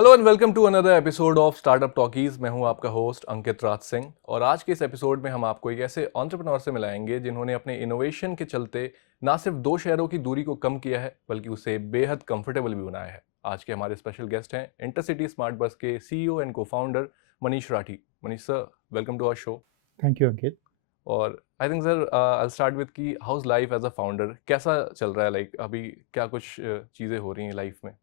Hello and welcome to another episode of startup talkies. मैं हूं आपका होस्ट अंकित राज सिंह और आज के इस एपिसोड में हम आपको एक ऐसे एंटरप्रेन्योर से मिलाएंगे जिन्होंने अपने इनोवेशन के चलते ना सिर्फ दो शहरों की दूरी को कम किया है बल्कि उसे बेहद कंफर्टेबल भी बनाया है। आज के हमारे स्पेशल गेस्ट हैं इंटरसिटी स्मार्ट बस के CEO and co founder Manish Rathi. Manish sir, welcome to our show. Thank you Ankit. और I think sir I start with की how's life as a founder कैसा चल रहा है, लाइक अभी क्या कुछ चीज़ें हो रही हैं लाइफ में?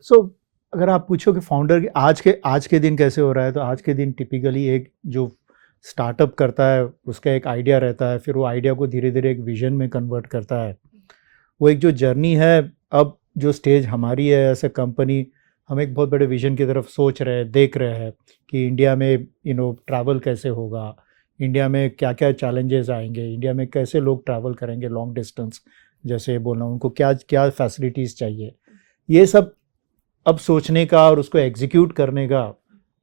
सो अगर आप पूछो कि फाउंडर आज के दिन कैसे हो रहा है, तो आज के दिन टिपिकली एक जो स्टार्टअप करता है उसका एक आइडिया रहता है, फिर वो आइडिया को धीरे धीरे एक विजन में कन्वर्ट करता है। वो एक जो जर्नी है, अब जो स्टेज हमारी है एज ए कंपनी, हम एक बहुत बड़े विजन की तरफ सोच रहे हैं, देख रहे हैं कि इंडिया में ट्रैवल कैसे होगा, इंडिया में क्या क्या चैलेंजेस आएंगे, इंडिया में कैसे लोग ट्रैवल करेंगे लॉन्ग डिस्टेंस, जैसे बोला उनको क्या क्या फैसिलिटीज़ चाहिए, ये सब अब सोचने का और उसको एग्जीक्यूट करने का।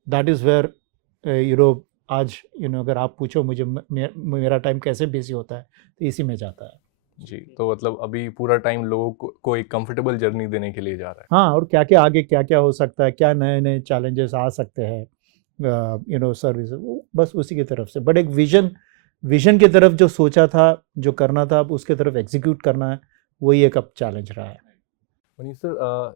दैट इज़ वेयर आज अगर आप पूछो मुझे मेरा टाइम कैसे बिजी होता है, तो इसी में जाता है। जी, तो मतलब अभी पूरा टाइम लोगों को एक कंफर्टेबल जर्नी देने के लिए जा रहा है। हाँ, और क्या क्या आगे क्या क्या हो सकता है, क्या नए नए चैलेंजेस आ सकते हैं सर्विस, वो बस उसी की तरफ से, बट एक विजन की तरफ जो सोचा था, जो करना था, अब उसके तरफ एग्जीक्यूट करना है, वही एक अब चैलेंज रहा है। मनीष सर,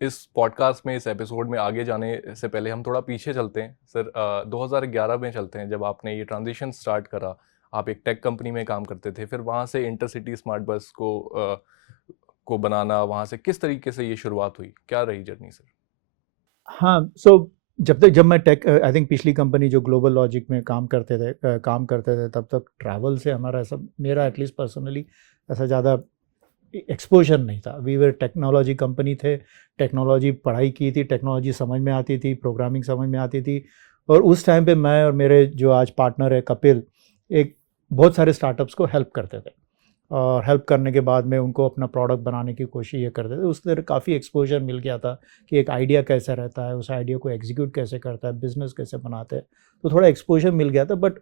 इस पॉडकास्ट में, इस एपिसोड में आगे जाने से पहले हम थोड़ा पीछे चलते हैं सर। 2011 में चलते हैं जब आपने ये ट्रांजिशन स्टार्ट करा। आप एक टेक कंपनी में काम करते थे, फिर वहाँ से इंटरसिटी स्मार्ट बस को बनाना, वहाँ से किस तरीके से ये शुरुआत हुई, क्या रही जर्नी सर? हाँ, सो जब मैं टेक, आई थिंक पिछली कंपनी जो ग्लोबल लॉजिक में काम करते थे, तब तक ट्रैवल से हमारा ऐसा, मेरा एटलीस्ट पर्सनली ऐसा ज़्यादा एक्सपोजर नहीं था। वी वर टेक्नोलॉजी कंपनी थे, टेक्नोलॉजी पढ़ाई की थी, टेक्नोलॉजी समझ में आती थी, प्रोग्रामिंग समझ में आती थी। और उस टाइम पे मैं और मेरे जो आज पार्टनर है कपिल, एक बहुत सारे स्टार्टअप्स को हेल्प करते थे, और हेल्प करने के बाद में उनको अपना प्रोडक्ट बनाने की कोशिश ये करते थे। उससे काफ़ी एक्सपोजर मिल गया था कि एक आइडिया कैसे रहता है, उस आइडिया को एग्जीक्यूट कैसे करता है, बिजनेस कैसे बनाते हैं, तो थोड़ा एक्सपोजर मिल गया था। बट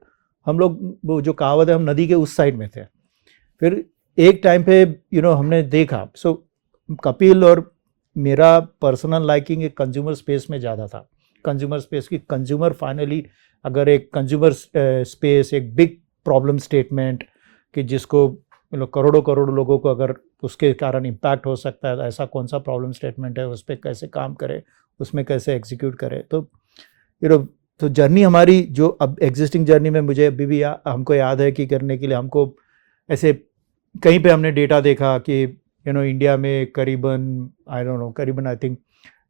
हम लोग, वो जो कहावत है, हम नदी के उस साइड में थे। फिर एक टाइम पे हमने देखा, सो कपिल और मेरा पर्सनल लाइकिंग एक कंज्यूमर स्पेस में ज़्यादा था। कंज्यूमर स्पेस की, कंज्यूमर फाइनली, अगर एक कंज्यूमर स्पेस एक बिग प्रॉब्लम स्टेटमेंट कि जिसको करोड़ों करोड़ लोगों को अगर उसके कारण इम्पैक्ट हो सकता है, तो ऐसा कौन सा प्रॉब्लम स्टेटमेंट है, उस पर कैसे काम करे, उसमें कैसे एग्जीक्यूट करे। तो तो जर्नी हमारी जो अब एग्जिस्टिंग जर्नी में, मुझे अभी भी हमको याद है कि करने के लिए हमको ऐसे कहीं पे हमने डेटा देखा कि इंडिया में करीबन, आई डोंट नो, करीबन आई थिंक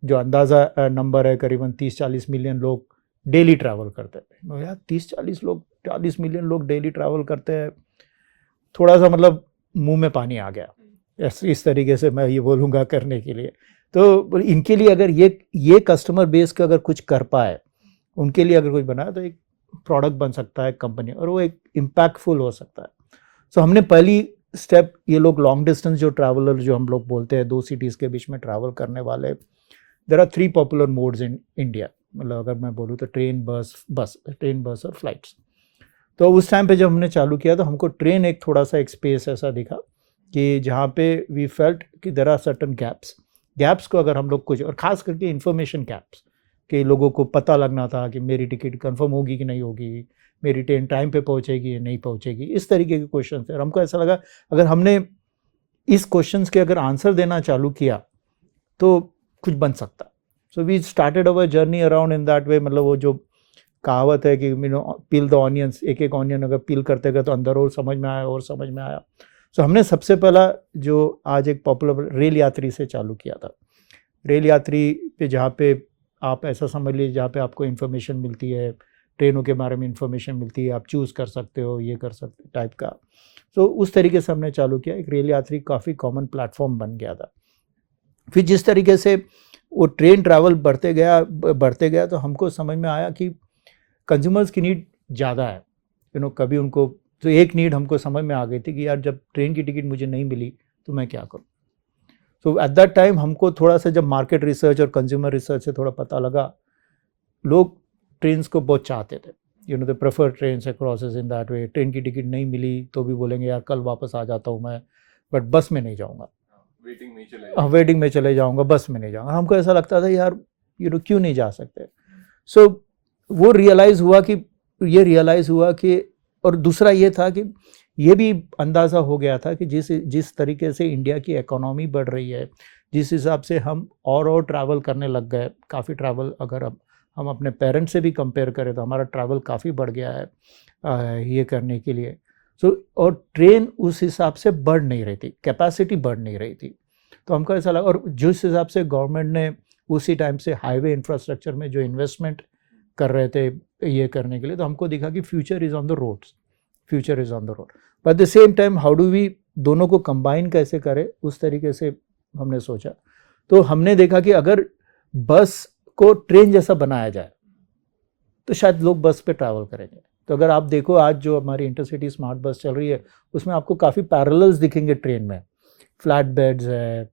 जो अंदाज़ा नंबर है, करीबन 30-40 मिलियन लोग डेली ट्रैवल करते हैं। यार 40 मिलियन लोग डेली ट्रैवल करते हैं, थोड़ा सा मतलब मुंह में पानी आ गया, इस तरीके से मैं ये बोलूँगा करने के लिए। तो इनके लिए अगर ये कस्टमर बेस का अगर कुछ कर पाए, उनके लिए अगर कुछ बनाए, तो एक प्रोडक्ट बन सकता है कंपनी, और वो एक इम्पैक्टफुल हो सकता है। सो हमने पहली स्टेप, ये लोग लॉन्ग डिस्टेंस जो ट्रैवलर जो हम लोग बोलते हैं, दो सिटीज़ के बीच में ट्रैवल करने वाले, there are 3 popular modes in India. मतलब अगर मैं बोलूँ तो ट्रेन, बस और फ्लाइट्स। तो उस टाइम पे जब हमने चालू किया, तो हमको ट्रेन एक थोड़ा सा एक स्पेस ऐसा दिखा कि जहाँ पे वी फेल्ट कि देर आर सर्टन गैप्स को अगर हम लोग कुछ, और ख़ास करके इंफॉर्मेशन गैप्स, कि लोगों को पता लगना था कि मेरी टिकट कंफर्म होगी कि नहीं होगी, मेरी ट्रेन टाइम पे पहुँचेगी या नहीं पहुँचेगी, इस तरीके के क्वेश्चन थे। और हमको ऐसा लगा, अगर हमने इस क्वेश्चंस के अगर आंसर देना चालू किया, तो कुछ बन सकता। So we started our journey around in that way. मतलब वो जो कहावत है कि पील द ऑनियंस, एक एक ऑनियन अगर पील करते गए तो अंदर और समझ में आया, और समझ में आया। सो हमने सबसे पहला जो आज एक पॉपुलर रेल यात्री से चालू किया था। रेल यात्री पे, जहाँ पे आप ऐसा समझ लीजिए, जहाँ पे आपको इन्फॉर्मेशन मिलती है, ट्रेनों के बारे में इन्फॉर्मेशन मिलती है, आप चूज़ कर सकते हो, ये कर सकते टाइप का। तो उस तरीके से हमने चालू किया। एक रेल यात्री काफ़ी कॉमन प्लेटफॉर्म बन गया था। फिर जिस तरीके से वो ट्रेन ट्रैवल बढ़ते गया, तो हमको समझ में आया कि कंज्यूमर्स की नीड ज़्यादा है। कभी उनको, तो एक नीड हमको समझ में आ गई थी कि यार, जब ट्रेन की टिकट मुझे नहीं मिली तो मैं क्या करूँ। सो एट दैट टाइम हमको थोड़ा सा, जब मार्केट रिसर्च और कंज्यूमर रिसर्च से थोड़ा पता लगा, लोग ट्रेन्स को बहुत चाहते थे। They prefer trains across in that way. Train की टिकट नहीं मिली तो भी बोलेंगे यार कल वापस आ जाता हूँ मैं, बट बस में नहीं जाऊँगा, वेटिंग में वेटिंग में चले जाऊँगा, बस में नहीं जाऊँगा। हमको ऐसा लगता था यार, क्यों नहीं जा सकते. सो वो रियलाइज़ हुआ कि और दूसरा ये था कि ये भी अंदाज़ा हो गया था कि जिस तरीके से इंडिया की इकोनॉमी बढ़ रही है, जिस हिसाब से हम और ट्रैवल करने लग गए, काफ़ी ट्रैवल, अगर अब हम अपने पेरेंट्स से भी कंपेयर करें तो हमारा ट्रैवल काफ़ी बढ़ गया है ये करने के लिए. सो और ट्रेन उस हिसाब से बढ़ नहीं रही थी, कैपेसिटी बढ़ नहीं रही थी. तो हमको ऐसा लगा, और जिस हिसाब से गवर्नमेंट ने उसी टाइम से हाईवे इंफ्रास्ट्रक्चर में जो इन्वेस्टमेंट कर रहे थे ये करने के लिए, तो हमको दिखा कि future is on the road. But at the same time how do we दोनों को कंबाइन कैसे करें, उस तरीके से हमने सोचा. तो हमने देखा कि अगर बस को ट्रेन जैसा बनाया जाए तो शायद लोग बस पे ट्रैवल करेंगे. तो अगर आप देखो आज जो हमारी इंटरसिटी स्मार्ट बस चल रही है, उसमें आपको काफ़ी पैरेलल्स दिखेंगे ट्रेन में. फ्लैट बेड्स है,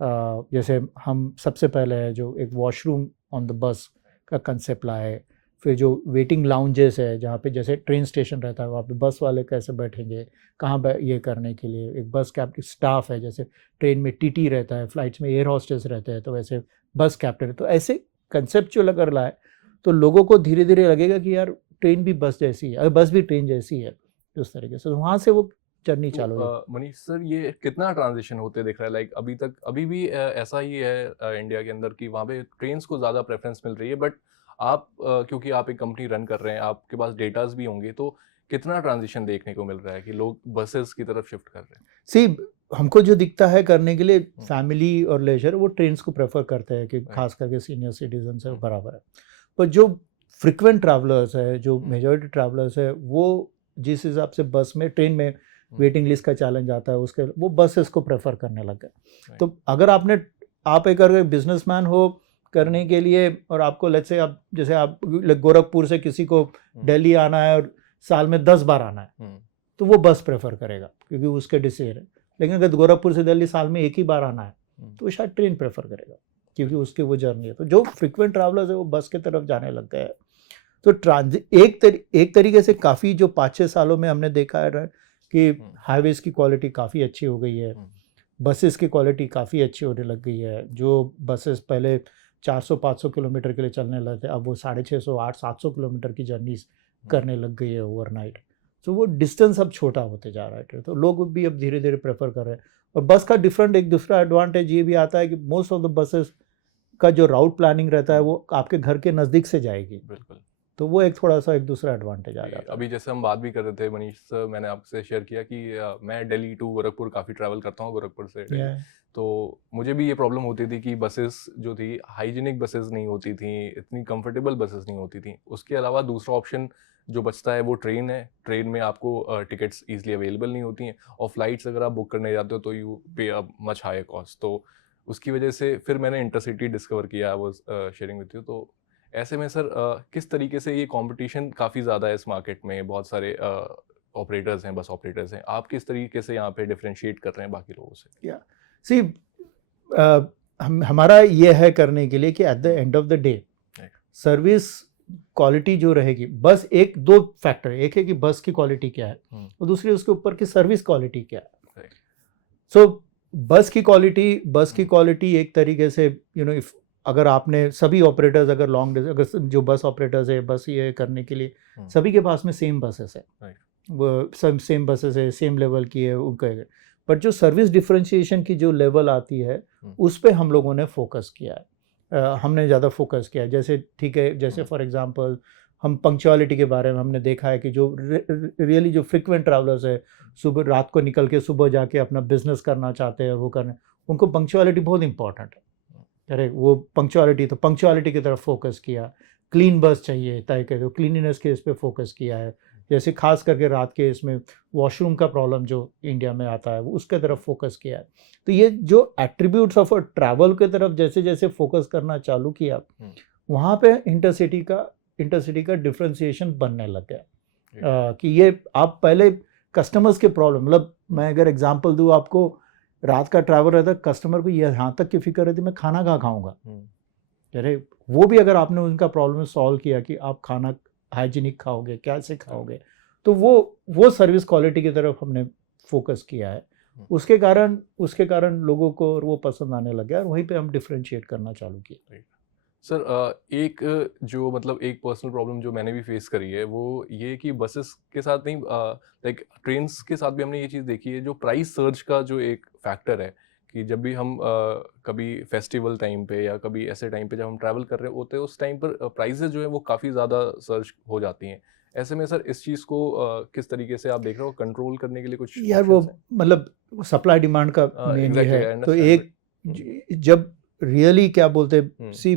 जैसे हम सबसे पहले है जो एक वॉशरूम ऑन द बस का कंसेप्ट लाए. फिर जो वेटिंग लाउंजेस है, जहाँ पे जैसे ट्रेन स्टेशन रहता है वहाँ पे बस वाले कैसे बैठेंगे, कहाँ ये करने के लिए एक बस कैप्टन स्टाफ है. जैसे ट्रेन में टीटी रहता है, फ्लाइट्स में एयर हॉस्टेस रहते हैं, तो वैसे बस कैप्टन. तो ऐसे कंसेप्चुअल अगर लाए तो लोगों को धीरे धीरे लगेगा कि यार ट्रेन भी बस जैसी है, बस भी ट्रेन जैसी है. उस तरीके से वहाँ से वो जर्नी चालू है. मनीष सर, ये कितना ट्रांजिशन होते दिख रहा है? लाइक अभी भी ऐसा ही है इंडिया के अंदर कि वहाँ पे ट्रेन्स को ज़्यादा प्रेफरेंस मिल रही है, बट आप क्योंकि आप एक कंपनी रन कर रहे हैं, आपके पास डेटाज भी होंगे, तो कितना ट्रांजिशन देखने को मिल रहा है कि लोग बसेस की तरफ शिफ्ट कर रहे हैं? सी, हमको जो दिखता है करने के लिए फैमिली और लेजर वो ट्रेन्स को प्रेफर करते हैं कि खास करके सीनियर सिटीजन से बराबर है. पर जो फ्रिक्वेंट ट्रैवलर्स है, जो मेजॉरिटी ट्रैवलर्स है, वो जिस हिसाब से बस में ट्रेन में वेटिंग लिस्ट का चैलेंज आता है, उसके वो बसेस को प्रेफर करने लग गए. तो अगर आप एक अगर बिजनेसमैन हो करने के लिए, और आपको लेट्स से आप जैसे आप गोरखपुर से किसी को दिल्ली आना है और साल में 10 बार आना है, तो वो बस प्रेफर करेगा क्योंकि उसके डिसीजन है. लेकिन अगर गोरखपुर से दिल्ली साल में एक ही बार आना है तो वो शायद ट्रेन प्रेफर करेगा क्योंकि उसकी वो जर्नी है. तो जो फ्रिक्वेंट ट्रैवलर्स है वो बस की तरफ जाने लग गए हैं. तो एक तरीके से काफ़ी जो 5-6 सालों में हमने देखा है कि हाईवेज़ की क्वालिटी काफ़ी अच्छी हो गई है, बसेस की क्वालिटी काफ़ी अच्छी होने लग गई है. जो बसेस पहले 400-500 किलोमीटर के लिए चलने लगे थे, अब वो 650, 800-700 किलोमीटर की जर्नीज करने लग गई है ओवरनाइट. तो वो डिस्टेंस अब छोटा होते जा रहा है, तो लोग भी अब धीरे धीरे प्रेफर कर रहे हैं. और बस का एक दूसरा एडवांटेज ये भी आता है कि मोस्ट ऑफ द बसेस का जो राउट प्लानिंग रहता है वो आपके घर के नज़दीक से जाएगी. बिल्कुल. तो वो एक थोड़ा सा एक दूसरा एडवांटेज आ जाता है. अभी जैसे हम बात भी कर रहे थे मनीष सर, मैंने आपसे शेयर किया कि मैं दिल्ली टू गोरखपुर काफ़ी ट्रैवल करता हूँ, गोरखपुर से दिल्ली. तो मुझे भी ये प्रॉब्लम होती थी कि बसेस जो थी हाइजीनिक बसेस नहीं होती थी, इतनी कंफर्टेबल बसेस नहीं होती थी. उसके अलावा दूसरा ऑप्शन जो बचता है वो ट्रेन है. ट्रेन में आपको टिकट्स ईजिली अवेलेबल नहीं होती हैं, और फ्लाइट्स अगर आप बुक करने जाते हो तो यू पे अ मच हायर कॉस्ट. तो उसकी वजह से फिर मैंने इंटरसिटी डिस्कवर किया, I was sharing with you. तो ऐसे में सर किस तरीके से, ये कंपटीशन काफ़ी ज़्यादा है इस मार्केट में, बहुत सारे ऑपरेटर्स हैं, बस ऑपरेटर्स हैं, आप किस तरीके से यहाँ पे डिफरेंशिएट कर रहे हैं बाकी लोगों से? या सी, हमारा ये है करने के लिए कि at the end of the day service quality जो रहेगी, बस एक दो फैक्टर, एक है कि बस की क्वालिटी क्या है और दूसरी उसके ऊपर की सर्विस क्वालिटी क्या है. सो बस की क्वालिटी एक तरीके से इफ अगर आपने सभी ऑपरेटर्स अगर अगर जो बस ऑपरेटर्स है, बस ये करने के लिए सभी के पास में सेम बसेस है, वो सब सेम बसेस है, सेम लेवल की है उनका. बट जो सर्विस डिफरेंशिएशन की जो लेवल आती है उस पर हम लोगों ने फोकस किया है. हमने ज़्यादा फोकस किया है. जैसे ठीक है, जैसे फॉर एग्जांपल हम पंक्चुअलिटी के बारे में हमने देखा है कि जो रियली जो फ्रिक्वेंट ट्रैवलर्स है, सुबह रात को निकल के सुबह जाके अपना बिजनेस करना चाहते हैं, वो करने, उनको पंक्चुअलिटी बहुत इंपॉर्टेंट है. अरे वो पंक्चुअलिटी की तरफ फोकस किया. क्लीन बस चाहिए तय कर, तो क्लीनिनेस के इस पर फोकस किया है. जैसे खास करके रात के इसमें वॉशरूम का प्रॉब्लम जो इंडिया में आता है वो उसके तरफ फोकस किया है. तो ये जो एट्रीब्यूट्स ऑफ ट्रैवल के तरफ जैसे जैसे फोकस करना चालू किया, वहाँ पे इंटरसिटी का डिफरेंशिएशन बनने लग गया. कि ये आप पहले कस्टमर्स के प्रॉब्लम, मतलब मैं अगर एग्जांपल दूँ आपको, रात का ट्रैवल रहता है, कस्टमर को यहाँ तक की फिक्र रहती मैं खाना कहाँ खाऊंगा. अरे वो भी अगर आपने उनका प्रॉब्लम सॉल्व किया कि आप खाना हाइजीनिक खाओगे, कैसे खाओगे, तो वो सर्विस क्वालिटी की तरफ हमने फोकस किया है. उसके कारण लोगों को वो पसंद आने लग गया और वहीं पे हम डिफरेंशिएट करना चालू किए. सर एक जो मतलब एक पर्सनल प्रॉब्लम जो मैंने भी फेस करी है वो ये कि बसेस के साथ नहीं, लाइक ट्रेन्स के साथ भी हमने ये चीज़ देखी है, जो प्राइस सर्ज का जो एक फैक्टर है कि जब भी हम कभी फेस्टिवल टाइम पे या कभी ऐसे टाइम पे जब हम ट्रैवल कर रहे होते हैं उस टाइम पर प्राइसेस जो है वो काफ़ी ज़्यादा सर्ज हो जाती हैं। ऐसे में सर इस चीज़ को किस तरीके से आप देख रहे हो, कंट्रोल करने के लिए कुछ यार वो ऑप्शंस हैं? मतलब सप्लाई डिमांड का मेनली एग्जैक्टली, है। आई तो अंडरस्टैंड एक जब रियली क्या बोलते but see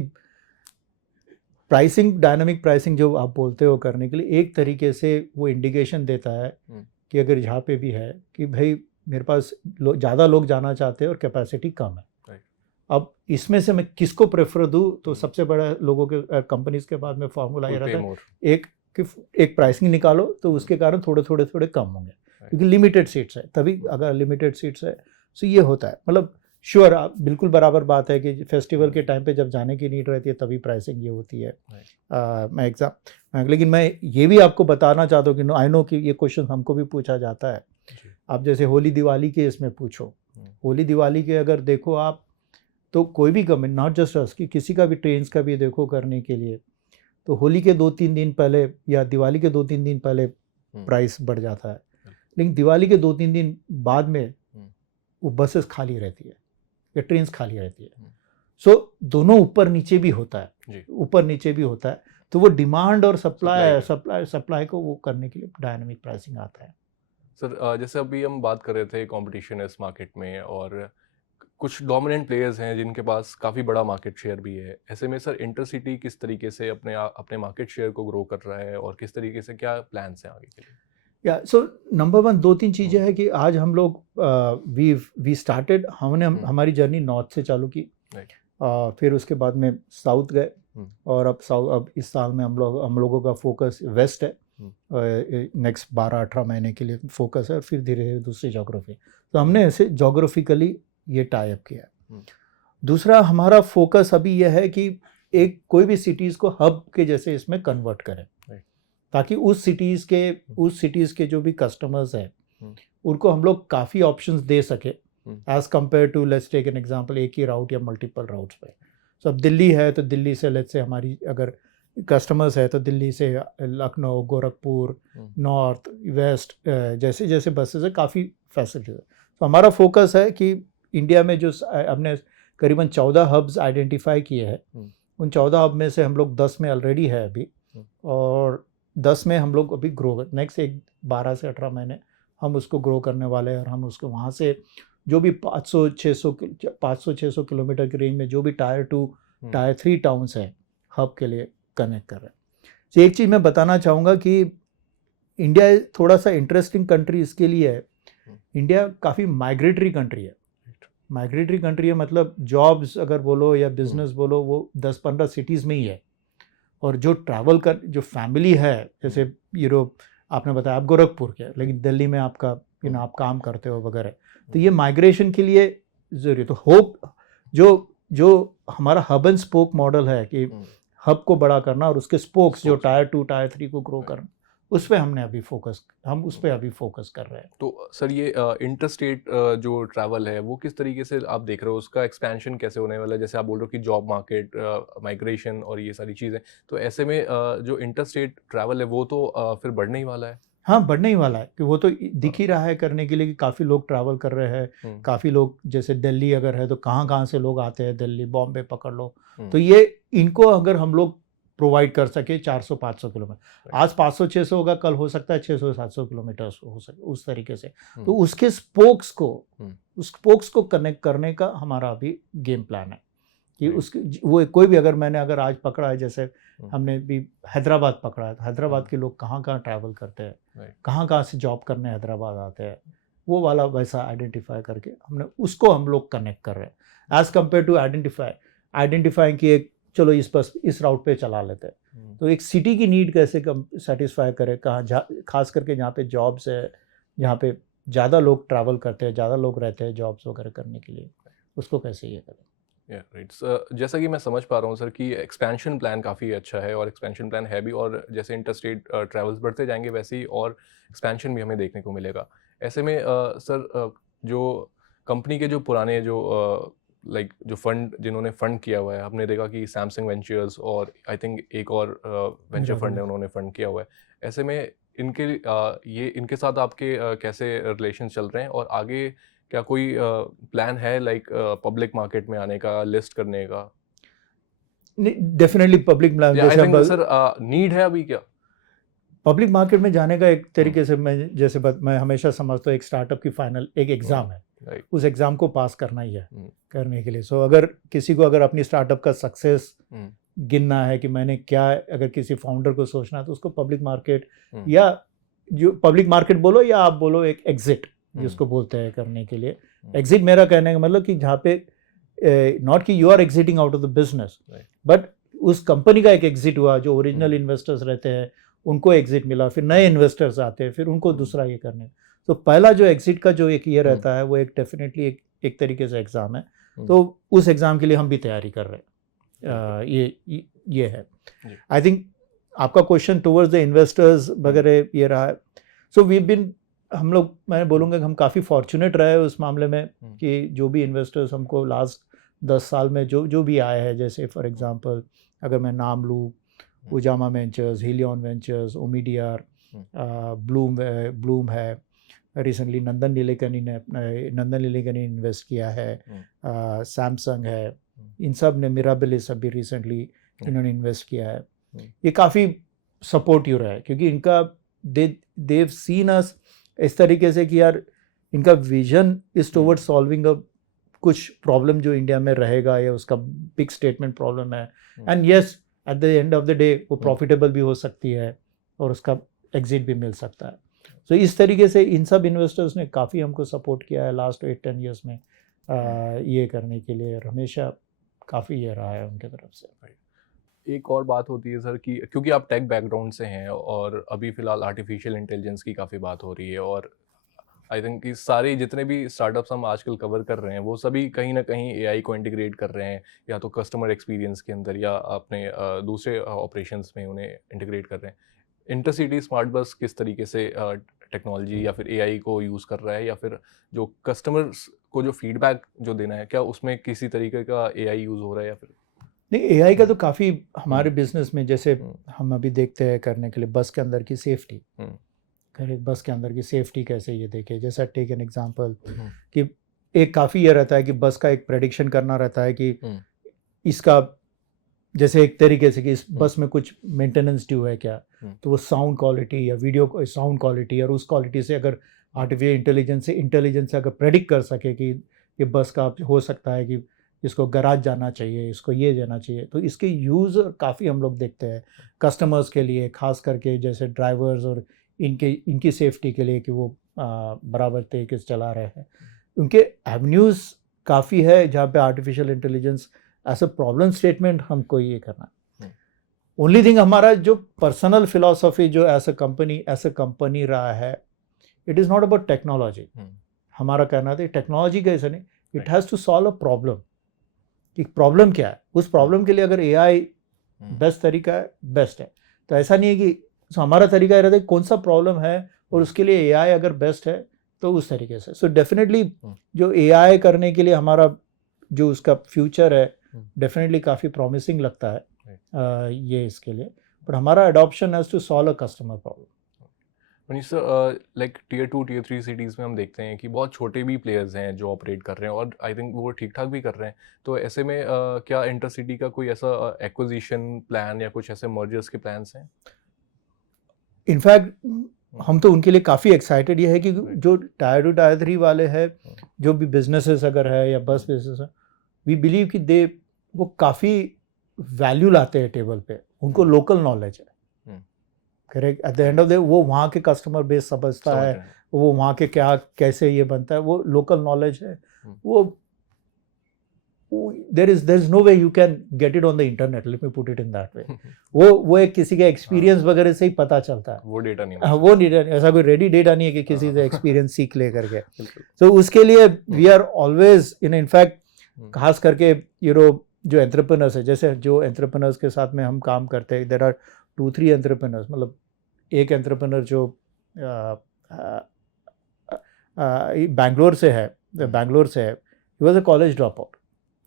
pricing, dynamic pricing जो आप बोलते हो करने के लिए एक तरीके से वो इंडिकेशन देता है कि अगर यहाँ पे भी है कि भाई मेरे पास ज़्यादा लोग जाना चाहते हैं और कैपेसिटी कम है। Right. अब इसमें से मैं किसको प्रेफर दूँ, तो हम्म। सबसे बड़ा लोगों के कंपनीज के बाद में फॉर्मूला ये पे रहता है मोर। एक कि एक प्राइसिंग निकालो तो उसके कारण थोड़े थोड़े थोड़े कम होंगे, Right. क्योंकि लिमिटेड सीट्स है। तभी अगर लिमिटेड सीट्स है तो ये होता है। मतलब श्योर आप बिल्कुल बराबर बात है कि फेस्टिवल के टाइम पे जब जाने की नीड रहती है तभी प्राइसिंग ये होती है। मैं लेकिन मैं ये भी आपको बताना चाहता हूँ कि आई नो कि ये क्वेश्चन हमको भी पूछा जाता है। आप जैसे होली दिवाली के इसमें पूछो, होली दिवाली के अगर देखो आप, तो कोई भी गवर्नमेंट, नॉट जस्ट अस, कि किसी का भी ट्रेन्स का भी देखो करने के लिए, तो होली के 2-3 दिन पहले या दिवाली के 2-3 दिन पहले प्राइस बढ़ जाता है, लेकिन दिवाली के 2-3 दिन बाद में वो बसेस खाली रहती है या ट्रेन्स खाली रहती है। सो दोनों ऊपर नीचे भी होता है, ऊपर नीचे भी होता है। तो वो डिमांड और सप्लाई को वो करने के लिए डायनामिक प्राइसिंग आता है। सर जैसे अभी हम बात कर रहे थे कंपटीशन है इस मार्केट में और कुछ डोमिनेंट प्लेयर्स हैं जिनके पास काफ़ी बड़ा मार्केट शेयर भी है। ऐसे में सर इंटरसिटी किस तरीके से अपने मार्केट शेयर को ग्रो कर रहा है और किस तरीके से क्या प्लान्स हैं आगे के लिए? या सो नंबर 1 2-3 चीज़ें हैं कि आज हम लोग वी स्टार्टेड, हमने हमारी जर्नी नॉर्थ से चालू की, फिर उसके बाद में साउथ गए और अब इस साल में हम लोगों का फोकस वेस्ट है। नेक्स्ट 12-18 महीने के लिए फोकस है और फिर धीरे धीरे दूसरी जोग्राफी। तो हमने ऐसे जोग्राफिकली ये टाई अप किया। दूसरा हमारा फोकस अभी यह है कि एक कोई भी सिटीज़ को हब के जैसे इसमें कन्वर्ट करें, ताकि उस सिटीज़ के जो भी कस्टमर्स हैं उनको हम लोग काफ़ी ऑप्शंस दे सके as compare to, let's take an example, एक ही राउट या मल्टीपल राउट्स पे। सो अब दिल्ली है तो दिल्ली से लेट्स से हमारी अगर कस्टमर्स है तो दिल्ली से लखनऊ, गोरखपुर, नॉर्थ, वेस्ट, जैसे जैसे बसेस है काफ़ी फैसिलिटी है। तो हमारा फोकस है कि इंडिया में जो हमने करीबन 14 हब्स आइडेंटिफाई किए हैं, उन 14 हब में से हम लोग 10 में ऑलरेडी है अभी, और 10 में हम लोग अभी ग्रो नेक्स्ट 12 से 18 महीने हम उसको ग्रो करने वाले हैं। और हम उसको वहाँ से जो भी 500-600 किलोमीटर की रेंज में जो भी टायर 2 टायर 3 टाउन्स हैं हब के लिए कनेक्ट कर रहे हैं। तो एक चीज़ मैं बताना चाहूँगा कि इंडिया थोड़ा सा इंटरेस्टिंग कंट्री इसके लिए है, इंडिया काफ़ी माइग्रेटरी कंट्री है। माइग्रेटरी कंट्री है मतलब जॉब्स अगर बोलो या बिजनेस बोलो वो 10-15 सिटीज़ में ही है। और जो ट्रैवल कर जो फैमिली है, जैसे यूरोप आपने बताया आप गोरखपुर के, लेकिन दिल्ली में आपका आप काम करते हो वगैरह, तो ये माइग्रेशन के लिए ज़रूरी। तो होप जो हमारा हब एंड स्पोक मॉडल है कि हब को बड़ा करना और उसके स्पोक्स जो टायर 2 टायर 3 को ग्रो करना, उस पर हम उस पर अभी फोकस कर रहे हैं। तो सर ये इंटरस्टेट जो ट्रैवल है वो किस तरीके से आप देख रहे हो, उसका एक्सपेंशन कैसे होने वाला है? जैसे आप बोल रहे हो कि जॉब मार्केट, माइग्रेशन और ये सारी चीज़ें, तो ऐसे में जो इंटरस्टेट ट्रैवल है वो तो फिर बढ़ने ही वाला है। हाँ, बढ़ने ही वाला है कि वो तो दिख ही रहा है करने के लिए कि काफ़ी लोग ट्रैवल कर रहे हैं। काफ़ी लोग जैसे दिल्ली अगर है तो कहाँ से लोग आते हैं, दिल्ली बॉम्बे पकड़ लो, तो ये इनको अगर हम लोग प्रोवाइड कर सके 400-500 किलोमीटर, आज 500-600 होगा, कल हो सकता है 600-700 किलोमीटर हो सके, उस तरीके से। तो उसके स्पोक्स को कनेक्ट करने का हमारा अभी गेम प्लान है कि उसके वो कोई भी अगर आज पकड़ा है, जैसे हमने भी हैदराबाद पकड़ा है, तो हैदराबाद के लोग कहाँ ट्रैवल करते हैं, कहाँ से जॉब करने हैदराबाद आते हैं, वो वाला वैसा आइडेंटिफाई करके उसको हम लोग कनेक्ट कर रहे हैं एज कम्पेयर टू आइडेंटिफाई कि एक चलो इस राउट पे चला लेते हैं। तो एक सिटी की नीड कैसे सेटिस्फाई करे, खास करके जहाँ पे जॉब्स है, जहाँ पे ज़्यादा लोग ट्रैवल करते हैं, ज़्यादा लोग रहते हैं जॉब्स वगैरह करने के लिए, उसको कैसे ये करें। राइट, जैसा कि मैं समझ पा रहा हूँ सर कि एक्सपेंशन प्लान काफ़ी अच्छा है और एक्सपेंशन प्लान है भी, और जैसे इंटरस्टेट ट्रैवल्स बढ़ते जाएंगे वैसे ही और एक्सपेंशन भी हमें देखने को मिलेगा। ऐसे में सर जो कंपनी के जो पुराने जो लाइक जो फंड जिन्होंने फंड किया हुआ है, हमने देखा कि सैमसंग वेंचर्स और आई थिंक एक और वेंचर फंड है, उन्होंने फंड किया हुआ है। ऐसे में ये इनके साथ आपके कैसे रिलेशन चल रहे हैं, और आगे क्या कोई प्लान है लाइक पब्लिक मार्केट में आने का, लिस्ट करने का? डेफिनेटली पब्लिक या आई थिंक जैसे सर नीड है अभी क्या? पब्लिक मार्केट में जाने का एक तरीके से मैं हमेशा समझता हूँ एक स्टार्टअप की फाइनल एक एग्ज़ाम है, राइट। उस एग्ज़ाम को पास करना ही है करने के लिए। सो अगर किसी को अगर अपनी स्टार्टअप का सक्सेस गिनना है कि मैंने क्या, अगर किसी फाउंडर को सोचना है तो उसको पब्लिक मार्केट या जो पब्लिक मार्केट बोलो या आप बोलो एक एग्जिट जिसको बोलते हैं करने के लिए। एग्जिट मेरा कहने का मतलब कि जहाँ पे नॉट कि you are exiting out of the business, but उस कंपनी का एक एग्जिट हुआ, जो ओरिजिनल इन्वेस्टर्स रहते हैं उनको एग्जिट मिला, फिर नए इन्वेस्टर्स आते हैं, फिर उनको दूसरा ये करने। तो पहला जो एग्जिट का जो एक ये रहता है वो एक डेफिनेटली एक तरीके से एग्ज़ाम है। तो उस एग्ज़ाम के लिए हम भी तैयारी कर रहे हैं। ये है। आई थिंक आपका क्वेश्चन टुवर्ड्स द इन्वेस्टर्स वगैरह ये रहा है। सो वी बिन, हम लोग, मैं बोलूँगा कि हम काफ़ी फॉर्चुनेट रहे उस मामले में कि जो भी इन्वेस्टर्स हमको लास्ट 10 साल में जो भी आए हैं, जैसे फॉर एग्जांपल अगर मैं नाम लूँ, उजामा वेंचर्स, हीलियन वेंचर्स, ओमीडीआर, ब्लूम है, रिसेंटली नंदन नीलेकनी इन्वेस्ट किया है, सैमसंग है, इन सब ने, मिराबिलिस अभी रिसेंटली इन्होंने इन्वेस्ट किया है। ये काफ़ी सपोर्टिव रहा है क्योंकि इनका देव सीन अस इस तरीके से कि यार इनका vision is toward solving a कुछ प्रॉब्लम जो इंडिया में रहेगा या उसका बिग स्टेटमेंट प्रॉब्लम है, and yes at the end of the day वो प्रॉफिटेबल भी हो सकती है और उसका एग्जिट भी मिल सकता है। तो इस तरीके से इन सब इन्वेस्टर्स ने काफ़ी हमको सपोर्ट किया है लास्ट 8-10 ईयर्स में ये करने के लिए, हमेशा काफ़ी ये रहा है उनके तरफ से। एक और बात होती है सर कि क्योंकि आप टेक बैकग्राउंड से हैं और अभी फ़िलहाल आर्टिफिशियल इंटेलिजेंस की काफ़ी बात हो रही है, और आई थिंक कि सारे जितने भी स्टार्टअप्स हम आजकल कवर कर रहे हैं वो सभी कहीं ना कहीं एआई को इंटीग्रेट कर रहे हैं, या तो कस्टमर एक्सपीरियंस के अंदर या अपने दूसरे ऑपरेशंस में उन्हें इंटीग्रेट कर रहे हैं। इंटरसिटी स्मार्ट बस किस तरीके से टेक्नोलॉजी या फिर एआई को यूज़ कर रहा है, या फिर जो कस्टमर्स को जो फीडबैक जो देना है, क्या उसमें किसी तरीके का एआई यूज़ हो रहा है या फिर? नहीं, एआई का तो काफ़ी हमारे बिजनेस में, जैसे हम अभी देखते हैं करने के लिए बस के अंदर की सेफ्टी, बस के अंदर की सेफ्टी कैसे ये देखे, जैसा टेक एन एग्जांपल कि एक काफ़ी ये रहता है कि बस का एक प्रेडिक्शन करना रहता है कि इसका, जैसे एक तरीके से कि इस बस में कुछ मेंटेनेंस ड्यू है क्या, तो वो साउंड क्वालिटी या वीडियो साउंड क्वालिटी और उस क्वालिटी से अगर आर्टिफिशियल इंटेलिजेंस से अगर प्रेडिक्ट कर सके कि ये बस का हो सकता है कि इसको गराज जाना चाहिए, इसको ये जाना चाहिए, तो इसके यूज़ काफ़ी हम लोग देखते हैं कस्टमर्स के लिए, खास करके जैसे ड्राइवर्स और इनकी सेफ्टी के लिए कि वो बराबर तरीके से चला रहे हैं। उनके एवेन्यूज़ काफ़ी है जहाँ पे artificial intelligence as a problem statement हमको ये करना है। ओनली थिंग हमारा जो पर्सनल फिलॉसफी जो एज अ कंपनी रहा है, it is not about technology. हमारा कहना था टेक्नोलॉजी का ऐसा नहीं, it has to solve a problem, कि प्रॉब्लम क्या है, उस प्रॉब्लम के लिए अगर एआई बेस्ट तरीका है, बेस्ट है। तो ऐसा नहीं है कि सो हमारा तरीका ये रहता है कौन सा प्रॉब्लम है और उसके लिए एआई अगर बेस्ट है तो उस तरीके से। सो डेफिनेटली जो एआई करने के लिए हमारा जो उसका फ्यूचर है डेफिनेटली काफ़ी प्रॉमिसिंग लगता है ये इसके लिए, बट हमारा adoption has to solve a customer problem. Manish sir, like tier 2 tier 3 cities में हम देखते हैं कि बहुत छोटे भी प्लेयर्स हैं जो ऑपरेट कर रहे हैं, और आई थिंक वो ठीक ठाक भी कर रहे हैं। तो ऐसे में क्या इंटरसिटी का कोई ऐसा एक्विजिशन प्लान या कुछ ऐसे मर्जर्स के प्लान्स हैं? इनफैक्ट हम तो उनके लिए काफ़ी एक्साइटेड ये है कि जो टायर 2 टायर 3 वाले हैं, जो भी बिजनेसेस अगर है या बस बिजनेस है, वी बिलीव कि वो काफ़ी वैल्यू लाते हैं टेबल पे, उनको लोकल नॉलेज है, correct. At the end of the वो वहाँ के कस्टमर बेस समझता है, वो वहाँ के क्या कैसे ये बनता है, वो लोकल नॉलेज है। वो there is no way you can get it on the internet, let me put it in that way. वो एक किसी का एक्सपीरियंस वगैरह से ही पता चलता है, वो डेटा नहीं, वो डेटा, ऐसा कोई रेडी डेटा नहीं है कि किसी से एक्सपीरियंस सीख ले करके। तो उसके लिए वी आर ऑलवेज इनफैक्ट खास करके जो एंटरप्रेन्योर्स है, जैसे जो एंटरप्रेन्योर्स के साथ में हम काम करते हैं, देयर आर 2-3 एंटरप्रेन्योर्स, मतलब एक एंटरप्रेन्योर जो बैंगलोर से है, he was a college drop out,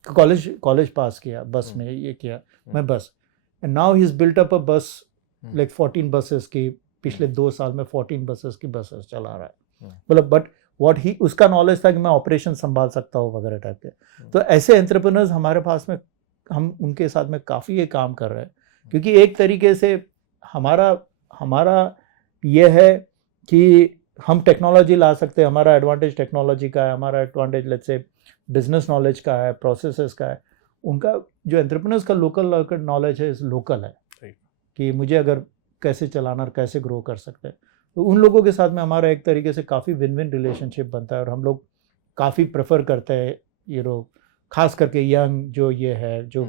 college pass किया, बस में ये किया मैं बस, and now he is built up अ बस लाइक 14 बसेस की, पिछले 2 साल में 14 बसेस की बसेस चला रहा है, मतलब बट व्हाट ही, उसका नॉलेज था कि मैं ऑपरेशन संभाल सकता हूँ वगैरह टाइप के। तो ऐसे एंटरप्रेन्योर्स हमारे पास में, हम उनके साथ में काफ़ी ये काम कर रहे हैं, क्योंकि एक तरीके से हमारा ये है कि हम टेक्नोलॉजी ला सकते हैं, हमारा एडवांटेज टेक्नोलॉजी का है, हमारा advantage let's say business knowledge का है, प्रोसेसेस का है। उनका जो एंटरप्रेन्योर्स का लोकल नॉलेज है, इस लोकल है कि मुझे अगर कैसे चलाना और कैसे ग्रो कर सकते हैं। तो उन लोगों के साथ में हमारा एक तरीके से काफ़ी विन विन रिलेशनशिप बनता है, और हम लोग काफ़ी प्रेफर करते हैं खास करके यंग जो ये है, जो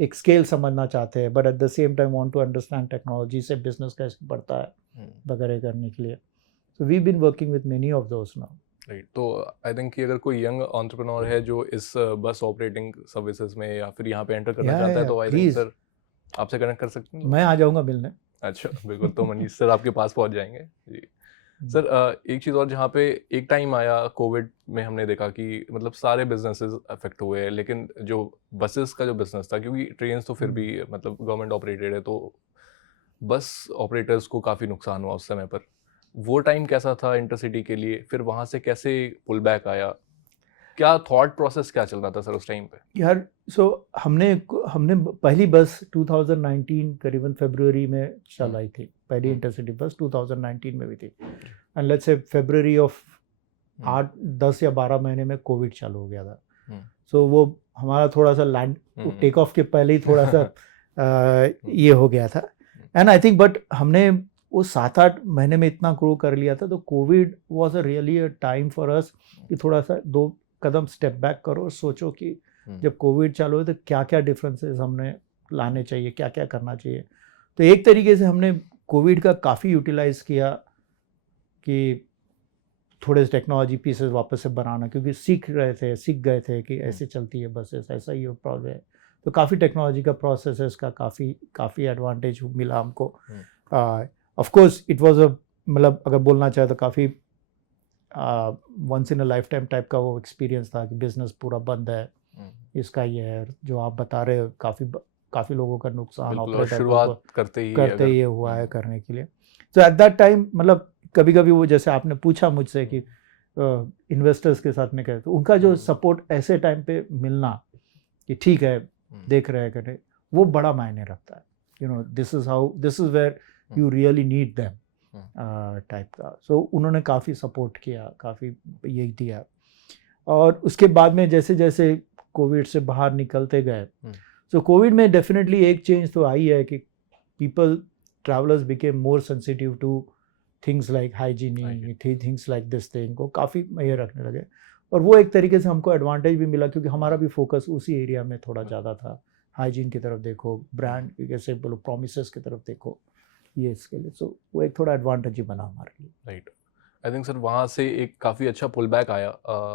एक स्केल समझना चाहते हैं but at the same time want to understand technology से बिजनेस कैसे बढ़ता है वगैरह करने के लिए। So we been working with many of those now. Right, तो आई थिंक कि अगर कोई यंग एंटरप्रेन्योर है जो इस बस ऑपरेटिंग सर्विसेज में या फिर यहाँ पे एंटर करना चाहता है, तो आई थिंक सर आपसे कनेक्ट कर सकते हैं। मैं आ जाऊँगा मिलने। अच्छा, बिल्कुल, तो मनीष सर आपके पास पहुँच जाएंगे जी। सर एक चीज़ और, जहाँ पे एक टाइम आया कोविड में, हमने देखा कि मतलब सारे बिजनेसेस अफेक्ट हुए, लेकिन जो बसेस का जो बिजनेस था, क्योंकि ट्रेन तो फिर भी मतलब गवर्नमेंट ऑपरेटेड है, तो बस ऑपरेटर्स को काफ़ी नुकसान हुआ उस समय पर। वो टाइम कैसा था इंटरसिटी के लिए, फिर वहाँ से कैसे पुल बैक आया, क्या थॉट प्रोसेस क्या चल रहा था सर उस टाइम पे? यार हमने पहली बस 2019 करीबन फरवरी में चलाई थी, पहली इंटरसिटी बस 2019 में भी थी, and let's say February of 8-10 या 12 महीने में कोविड चालू हो गया था। सो वो हमारा थोड़ा सा लैंड टेक ऑफ के पहले ही थोड़ा सा ये हो गया था, एंड आई थिंक बट हमने वो 7-8 महीने में इतना ग्रो कर लिया था। तो Covid was really a time for us कि थोड़ा सा 2 कदम स्टेप बैक करो और सोचो कि जब कोविड चालू है तो क्या क्या डिफरेंसेस हमने लाने चाहिए, क्या क्या करना चाहिए। तो एक तरीके से हमने कोविड का काफ़ी यूटिलाइज किया कि थोड़े से टेक्नोलॉजी पीसेस वापस से बनाना, क्योंकि सीख गए थे कि ऐसे चलती है बसेस, ऐसा ही प्रॉब्लम है। तो काफ़ी टेक्नोलॉजी का प्रोसेसेस का काफ़ी एडवांटेज मिला हमको। ऑफ कोर्स इट वाज मतलब अगर बोलना चाहे तो काफ़ी once in a life time type का वो एक्सपीरियंस था कि बिजनेस पूरा बंद है, इसका ये है जो आप बता रहे हो, काफ़ी लोगों का नुकसान ऑपरेटर शुरुआत करते ही हुआ है करने के लिए। तो एट दैट टाइम मतलब कभी कभी वो जैसे आपने पूछा मुझसे कि इन्वेस्टर्स के साथ में कहते, तो उनका जो सपोर्ट ऐसे टाइम पे मिलना कि ठीक है देख रहे हैं, वो बड़ा मायने रखता है। This is where you really need them type का। सो उन्होंने काफ़ी सपोर्ट किया, काफ़ी यही दिया। और उसके बाद में जैसे जैसे कोविड से बाहर निकलते गए, सो कोविड में डेफिनेटली एक चेंज तो आई है कि travellers became more sensitive two things like hygienic, things like this thing को काफ़ी ये रखने लगे। और वो एक तरीके से हमको एडवांटेज भी मिला, क्योंकि हमारा भी फोकस उसी एरिया में थोड़ा ज़्यादा था। हाइजीन की तरफ देखो, ब्रांड कैसे बोलो, प्रोमिसेस की तरफ देखो, ये इसके लिए। सो वो एक थोड़ा एडवांटेज ही बना हमारे लिए। राइट, आई थिंक सर वहाँ से एक काफ़ी अच्छा पुल बैक आया।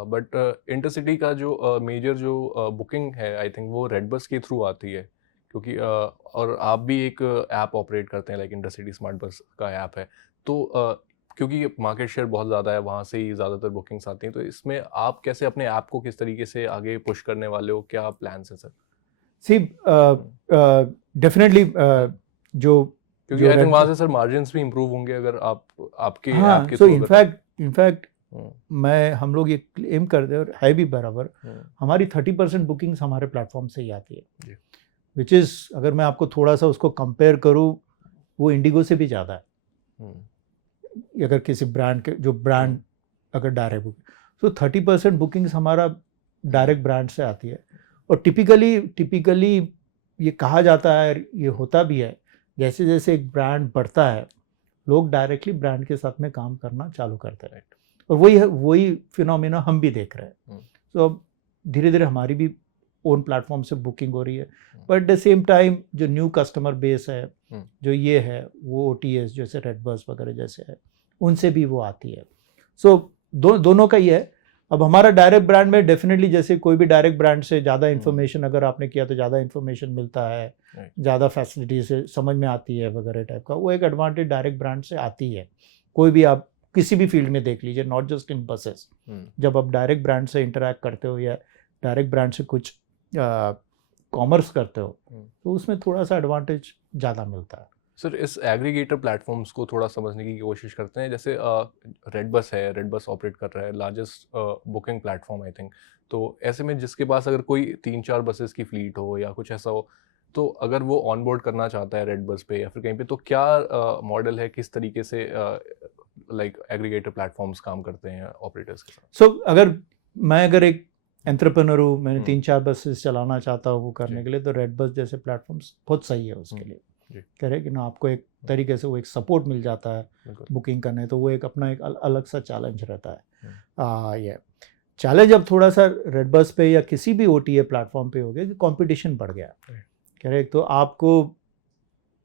बट इंटरसिटी का जो मेजर जो बुकिंग है, आई थिंक वो रेड बस के थ्रू आती है, क्योंकि और आप भी एक ऐप ऑपरेट करते हैं, लाइक इंटरसिटी स्मार्ट बस का ऐप है, तो क्योंकि मार्केट शेयर बहुत ज़्यादा है, वहाँ से ही ज़्यादातर बुकिंग्स आती हैं, तो इसमें आप कैसे अपने ऐप को किस तरीके से आगे पुश करने वाले हो, क्या प्लान्स है सर? सी डेफिनेटली जो क्योंकि आई थिंक वहाँ से सर मार्जिन्स भी इम्प्रूव होंगे अगर आपके हाँ, ऐप के सो थ्रू। इनफैक्ट हम लोग ये क्लेम करते हैं और है भी बराबर, हमारी 30% बुकिंग्स हमारे प्लेटफॉर्म से ही आती है, विच इज़ अगर मैं आपको थोड़ा सा उसको कंपेयर करूँ, वो इंडिगो से भी ज़्यादा है। अगर किसी ब्रांड के जो ब्रांड अगर डायरेक्ट बुकिंग, तो 30% बुकिंग्स हमारा डायरेक्ट ब्रांड से आती है। और टिपिकली ये कहा जाता है, ये होता भी है, जैसे जैसे एक ब्रांड बढ़ता है लोग डायरेक्टली ब्रांड के साथ में काम करना चालू करते हैं, और वही फिनोमिना हम भी देख रहे हैं। तो अब धीरे धीरे हमारी भी ओन प्लेटफॉर्म से बुकिंग हो रही है, but at the same time जो न्यू कस्टमर बेस है, जो ये है वो OTAs जैसे रेड बस वगैरह जैसे है, उनसे भी वो आती है। सो दोनों का ही है। अब हमारा डायरेक्ट ब्रांड में डेफिनेटली जैसे कोई भी डायरेक्ट ब्रांड से ज़्यादा इन्फॉर्मेशन अगर आपने किया तो ज़्यादा इन्फॉर्मेशन मिलता है, ज़्यादा फैसिलिटी से समझ में आती है वगैरह टाइप का, वो एक एडवांटेज डायरेक्ट ब्रांड से आती है। कोई भी आप किसी भी फील्ड में देख लीजिए, नॉट जस्ट इन बसेस, जब आप डायरेक्ट ब्रांड से इंटरेक्ट करते हो या डायरेक्ट ब्रांड से कुछ कॉमर्स करते हो हम्म। तो उसमें थोड़ा सा एडवांटेज ज़्यादा मिलता है। सर इस एग्रीगेटर प्लेटफॉर्म्स को थोड़ा समझने की कोशिश करते हैं। जैसे रेड बस है, रेड बस ऑपरेट कर रहा है, largest booking platform I think. तो ऐसे में जिसके पास अगर कोई 3-4 बसेस की फ्लीट हो या कुछ ऐसा हो, तो अगर वो ऑन बोर्ड करना चाहता है रेड बस पे या फिर कहीं पे, तो क्या मॉडल है, किस तरीके से लाइक एग्रीगेटर प्लेटफॉर्म्स काम करते हैं ऑपरेटर्स के साथ? सो अगर एक एंटरप्रेन्योर हूँ, मैंने हम्म। 3-4 बसेस चलाना चाहता हूँ वो करने जी। के लिए, तो रेड बस जैसे प्लेटफॉर्म्स बहुत सही है उसके लिए। जी। कह रहे कि ना आपको एक तरीके से वो एक सपोर्ट मिल जाता है बिल्कुल। बुकिंग करने, तो वो एक अपना एक अलग सा चैलेंज रहता है। हम्म। ये चैलेंज अब थोड़ा सा रेड बस पे या किसी भी OTA प्लेटफॉर्म पे हो गया कि कंपटीशन बढ़ गया। Right. कह रहे तो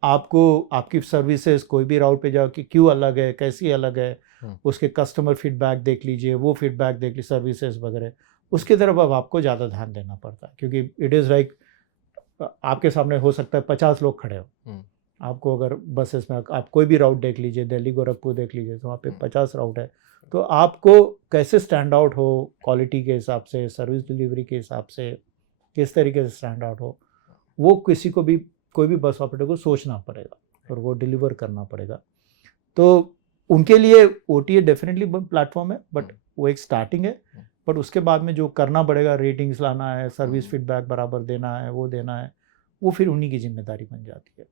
आपको आपकी सर्विसेज कोई भी राउट पे जाओ कि क्यों अलग है, कैसी अलग है, उसके कस्टमर फीडबैक देख लीजिए, वो फीडबैक देख लीजिए, सर्विसेज वगैरह, उसकी तरफ अब आपको ज़्यादा ध्यान देना पड़ता है। क्योंकि इट इज़ लाइक आपके सामने हो सकता है 50 लोग खड़े हो, आपको अगर बसेस में आप कोई भी राउट देख लीजिए, दिल्ली गोरखपुर देख लीजिए, तो वहाँ पे 50 राउट है। तो आपको कैसे स्टैंड आउट हो क्वालिटी के हिसाब से, सर्विस डिलीवरी के हिसाब से, किस तरीके से स्टैंड आउट हो, वो किसी को भी, कोई भी बस ऑपरेटर को सोचना पड़ेगा और वो डिलीवर करना पड़ेगा। तो उनके लिए OTA डेफिनेटली प्लेटफॉर्म है, बट वो एक स्टार्टिंग है। बट उसके बाद में जो करना पड़ेगा, रेटिंग्स लाना है, सर्विस फीडबैक बराबर देना है, वो देना है, वो फिर उन्हीं की जिम्मेदारी बन जाती है।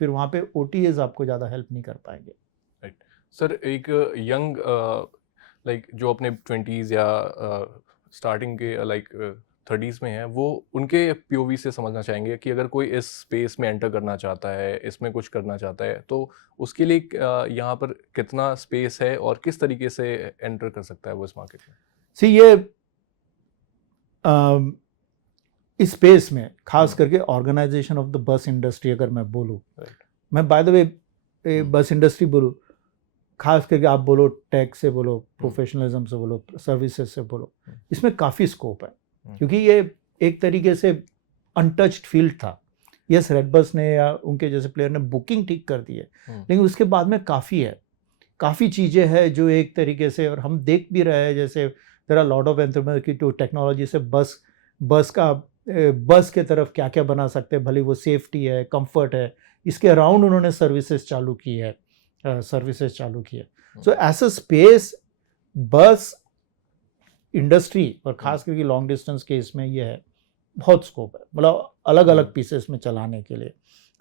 फिर वहाँ पे OTAs आपको ज़्यादा हेल्प नहीं कर पाएंगे। राइट। सर एक यंग लाइक जो अपने 20s या स्टार्टिंग के लाइक 30s में है, वो उनके POV से समझना चाहेंगे कि अगर कोई इस स्पेस में एंटर करना चाहता है, इसमें कुछ करना चाहता है, तो उसके लिए यहाँ पर कितना स्पेस है और किस तरीके से एंटर कर सकता है वो इस मार्केट में? ये इस स्पेस में खास करके organisation of the bus industry अगर मैं बोलूँ, मैं बाय द वे बस इंडस्ट्री बोलूँ, खास करके आप बोलो टेक से बोलो, प्रोफेशनलिज्म से बोलो, सर्विसेज से बोलो, इसमें काफ़ी स्कोप है। क्योंकि ये एक तरीके से अनटच्ड फील्ड था। यस, रेड बस ने या उनके जैसे प्लेयर ने बुकिंग ठीक कर दी है, लेकिन उसके बाद में काफ़ी चीज़ें हैं जो एक तरीके से, और हम देख भी रहे हैं, जैसे there are lot of entrepreneur की तो टेक्नोलॉजी से बस के तरफ क्या क्या बना सकते हैं, भले वो सेफ्टी है, कंफर्ट है, इसके अराउंड उन्होंने सर्विसेज चालू की है। सो एज अ स्पेस बस इंडस्ट्री, और खास करके लॉन्ग डिस्टेंस के इसमें ये है, बहुत स्कोप है। मतलब अलग अलग पीसेस में चलाने के लिए,